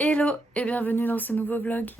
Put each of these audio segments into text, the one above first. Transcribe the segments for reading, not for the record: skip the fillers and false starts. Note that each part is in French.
Hello et bienvenue dans ce nouveau vlog.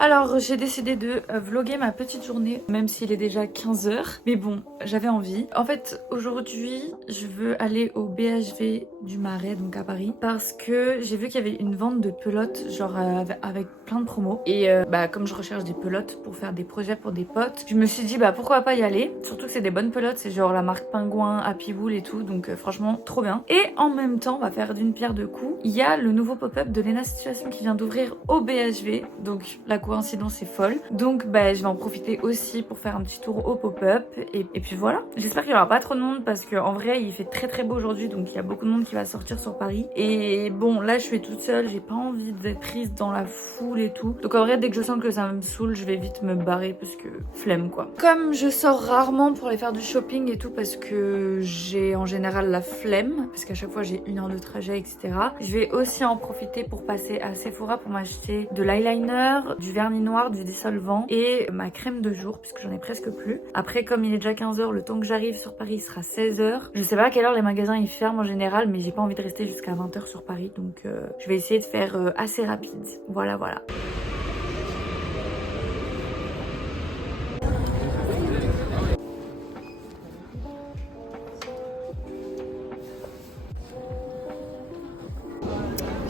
Alors j'ai décidé de vlogger ma petite journée, même s'il est déjà 15h. Mais bon, j'avais envie. En fait, aujourd'hui, je veux aller au BHV du Marais, donc à Paris, parce que j'ai vu qu'il y avait une vente de pelotes, genre avec plein de promos. Et comme je recherche des pelotes pour faire des projets pour des potes, je me suis dit pourquoi pas y aller. Surtout que c'est des bonnes pelotes, c'est genre la marque Pingouin, Happy Wool et tout, donc franchement trop bien. Et en même temps, on va faire d'une pierre deux coups. Il y a le nouveau pop-up de Lena Situation qui vient d'ouvrir au BHV, donc la coïncidence est folle. Donc je vais en profiter aussi pour faire un petit tour au pop-up et puis voilà. J'espère qu'il y aura pas trop de monde parce qu'en vrai il fait très beau aujourd'hui, donc il y a beaucoup de monde qui va sortir sur Paris. Et bon, là je suis toute seule, j'ai pas envie d'être prise dans la foule et tout. Donc en vrai, dès que je sens que ça me saoule, je vais vite me barrer parce que flemme quoi. Comme je sors rarement pour aller faire du shopping et tout parce que j'ai en général la flemme, parce qu'à chaque fois j'ai 1 heure de trajet, etc. Je vais aussi en profiter pour passer à Sephora pour m'acheter de l'eyeliner, du vernis noir, du dissolvant et ma crème de jour puisque j'en ai presque plus. Après, comme il est déjà 15h, le temps que j'arrive sur Paris il sera 16h. Je sais pas à quelle heure les magasins ils ferment en général, mais j'ai pas envie de rester jusqu'à 20h sur Paris, donc je vais essayer de faire assez rapide. Voilà.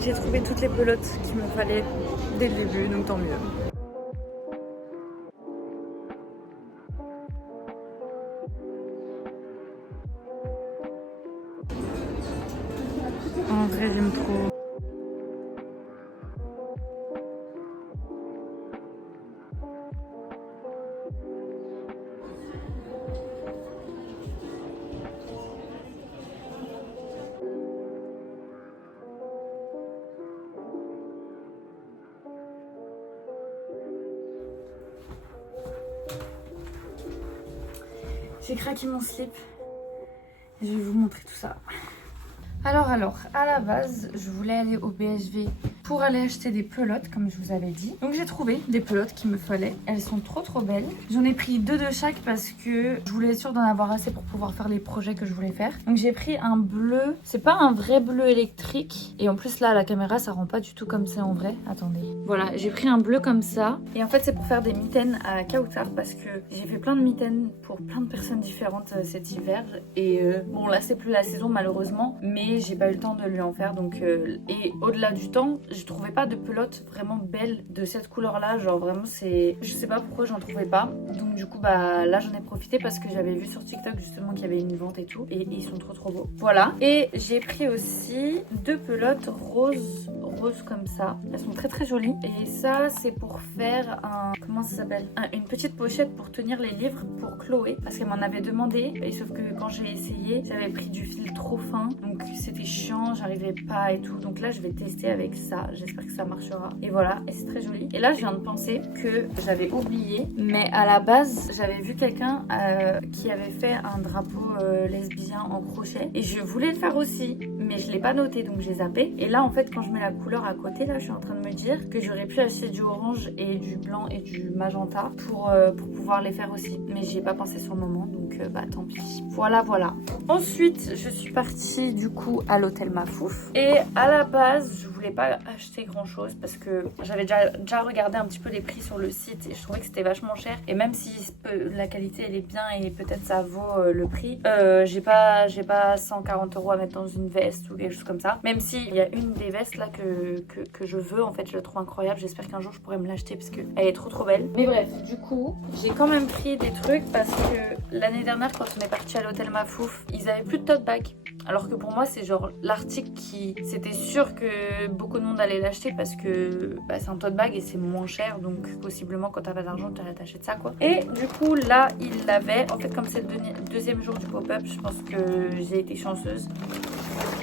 J'ai trouvé toutes les pelotes qu'il me fallait dès le début, donc tant mieux. En vrai, j'aime trop. J'ai craqué mon slip. Je vais vous montrer tout ça. Alors, à la base, je voulais aller au BHV pour aller acheter des pelotes, comme je vous avais dit. Donc j'ai trouvé des pelotes qu'il me fallait. Elles sont trop belles. J'en ai pris 2 de chaque parce que je voulais être sûre d'en avoir assez pour pouvoir faire les projets que je voulais faire. Donc j'ai pris un bleu. C'est pas un vrai bleu électrique. Et en plus là, à la caméra, ça rend pas du tout comme ça en vrai. Attendez. Voilà, j'ai pris un bleu comme ça. Et en fait, c'est pour faire des mitaines à caoutchouc parce que j'ai fait plein de mitaines pour plein de personnes différentes cet hiver. Et bon, là, c'est plus la saison malheureusement. Mais j'ai pas eu le temps de lui en faire. Donc, et au-delà du temps, je trouvais pas de pelote vraiment belle de cette couleur là, genre vraiment c'est, je sais pas pourquoi j'en trouvais pas, donc du coup là j'en ai profité parce que j'avais vu sur TikTok justement qu'il y avait une vente et tout, et ils sont trop beaux. Voilà, et j'ai pris aussi 2 pelotes roses comme ça, elles sont très jolies, et ça c'est pour faire un, comment ça s'appelle, une petite pochette pour tenir les livres pour Chloé, parce qu'elle m'en avait demandé, et sauf que quand j'ai essayé j'avais pris du fil trop fin, donc c'était chiant, j'arrivais pas et tout, donc là je vais tester avec ça. J'espère que ça marchera. Et voilà, et c'est très joli. Et là, je viens de penser que j'avais oublié, mais à la base, j'avais vu quelqu'un qui avait fait un drapeau lesbien en crochet. Et je voulais le faire aussi, mais je l'ai pas noté, donc j'ai zappé. Et là, en fait, quand je mets la couleur à côté, là, je suis en train de me dire que j'aurais pu acheter du orange et du blanc et du magenta pour pouvoir les faire aussi. Mais j'y ai pas pensé sur le moment, donc tant pis. Voilà. Ensuite, je suis partie du coup à l'hôtel Mafouf. Et à la base, je voulais pas acheter grand chose parce que j'avais déjà regardé un petit peu les prix sur le site et je trouvais que c'était vachement cher, et même si la qualité elle est bien et peut-être ça vaut le prix, j'ai pas 140 € à mettre dans une veste ou quelque chose comme ça, même s'il y a une des vestes là que je veux, en fait je la trouve incroyable, j'espère qu'un jour je pourrai me l'acheter parce qu'elle est trop belle. Mais bref, du coup j'ai quand même pris des trucs parce que l'année dernière quand on est parti à l'hôtel Mafouf, ils avaient plus de tote bag. Alors que pour moi c'est genre l'article qui, c'était sûr que beaucoup de monde allait l'acheter parce que c'est un tote bag et c'est moins cher, donc possiblement quand t'as pas d'argent t'achètes ça quoi. Et du coup là il l'avait, en fait comme c'est le deuxième jour du pop-up, je pense que j'ai été chanceuse.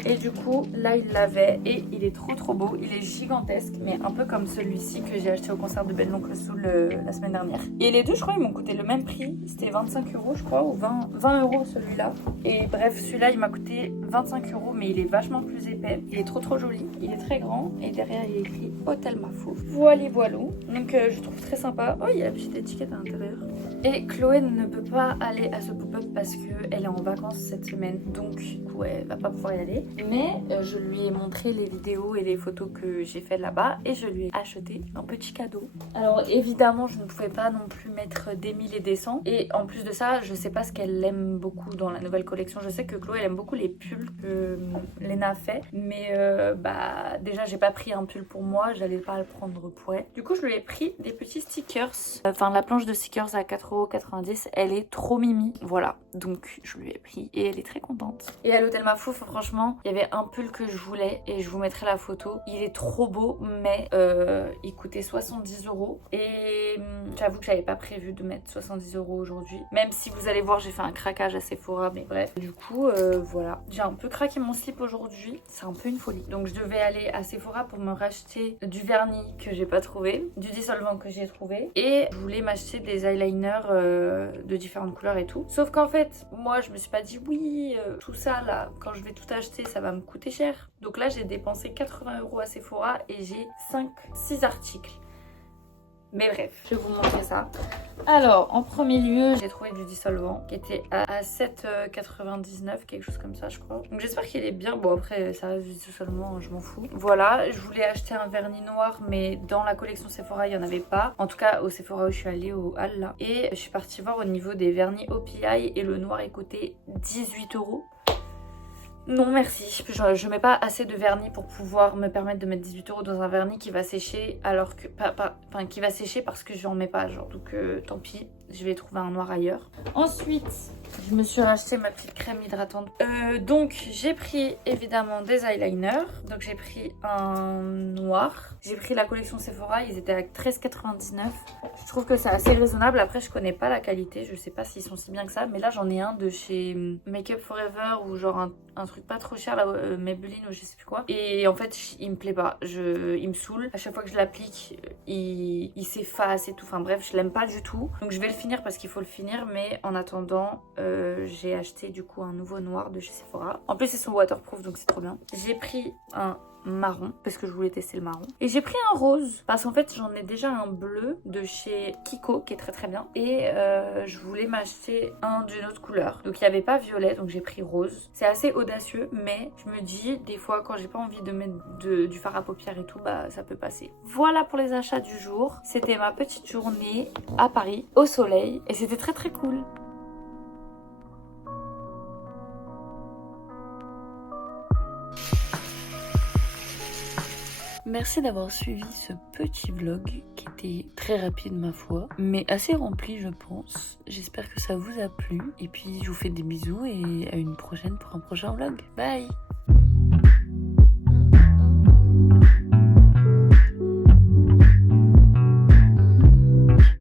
Et du coup, là, il l'avait et il est trop beau. Il est gigantesque, mais un peu comme celui-ci que j'ai acheté au concert de Ben l'Oncle Soul la semaine dernière. Et les deux, je crois, ils m'ont coûté le même prix. C'était 25 €, je crois, ou 20 € celui-là. Et bref, celui-là, il m'a coûté 25 €, mais il est vachement plus épais. Il est trop joli. Il est très grand. Et derrière, il est écrit Hôtel Mafouf. Voilou. Donc, je trouve très sympa. Oh, il y a la petite étiquette à l'intérieur. Et Chloé ne peut pas aller à ce pop-up parce qu'elle est en vacances cette semaine. Donc, ouais, elle va pas pouvoir y aller. Mais je lui ai montré les vidéos et les photos que j'ai fait là-bas. Et je lui ai acheté un petit cadeau. Alors, évidemment, je ne pouvais pas non plus mettre des 1000 et des 100. Et en plus de ça, je sais pas ce qu'elle aime beaucoup dans la nouvelle collection. Je sais que Chloé, elle aime beaucoup les pulls que Léna a fait. Mais déjà, j'ai pas pris un pull pour moi. J'allais pas le prendre pour elle. Du coup, je lui ai pris des petits stickers. Enfin, la planche de stickers à 4,90 €. Elle est trop mimi. Voilà. Donc, je lui ai pris et elle est très contente. Et à l'hôtel Mafouf, franchement, il y avait un pull que je voulais et je vous mettrai la photo. Il est trop beau, mais il coûtait 70 €. Et j'avoue que j'avais pas prévu de mettre 70 € aujourd'hui. Même si vous allez voir, j'ai fait un craquage à Sephora, mais bref. Du coup, voilà. J'ai un peu craqué mon slip aujourd'hui. C'est un peu une folie. Donc, je devais aller à Sephora pour me racheter du vernis que j'ai pas trouvé, du dissolvant que j'ai trouvé. Et je voulais m'acheter des eyeliners de différentes couleurs et tout. Sauf qu'en fait, moi, je me suis pas dit oui, tout ça là, quand je vais tout acheter, ça va me coûter cher. Donc là, j'ai dépensé 80 € à Sephora et j'ai 6 articles. Mais bref, je vais vous montrer ça. Alors, en premier lieu, j'ai trouvé du dissolvant qui était à 7,99 €, quelque chose comme ça, je crois. Donc j'espère qu'il est bien. Bon, après, ça reste du dissolvant, je m'en fous. Voilà, je voulais acheter un vernis noir, mais dans la collection Sephora, il n'y en avait pas. En tout cas, au Sephora où je suis allée, au Hall, là. Et je suis partie voir au niveau des vernis OPI et le noir, il coûtait 18 €. Non merci, je mets pas assez de vernis pour pouvoir me permettre de mettre 18 € dans un vernis qui va sécher alors que qui va sécher parce que j'en mets pas, genre, donc tant pis, je vais trouver un noir ailleurs. Ensuite, je me suis racheté ma petite crème hydratante. Donc j'ai pris évidemment des eyeliners. Donc j'ai pris un noir. J'ai pris la collection Sephora, ils étaient à 13,99 €. Je trouve que c'est assez raisonnable. Après, je connais pas la qualité, je sais pas s'ils sont si bien que ça. Mais là, j'en ai un de chez Make Up Forever ou genre un truc pas trop cher, là, Maybelline ou je sais plus quoi. Et en fait, il me plaît pas. Il me saoule. À chaque fois que je l'applique, il s'efface et tout. Enfin bref, je l'aime pas du tout. Donc je vais le finir parce qu'il faut le finir. Mais en attendant, j'ai acheté du coup un nouveau noir de chez Sephora. En plus, c'est son waterproof, donc c'est trop bien. J'ai pris un marron parce que je voulais tester le marron et j'ai pris un rose parce qu'en fait j'en ai déjà un bleu de chez Kiko qui est très bien et je voulais m'acheter un d'une autre couleur, donc il n'y avait pas violet, donc j'ai pris rose. C'est assez audacieux, mais je me dis des fois quand j'ai pas envie de mettre du fard à paupières et tout, bah ça peut passer. Voilà pour les achats du jour. C'était ma petite journée à Paris au soleil et c'était très cool. Merci d'avoir suivi ce petit vlog qui était très rapide ma foi, mais assez rempli je pense. J'espère que ça vous a plu et puis je vous fais des bisous et à une prochaine pour un prochain vlog. Bye!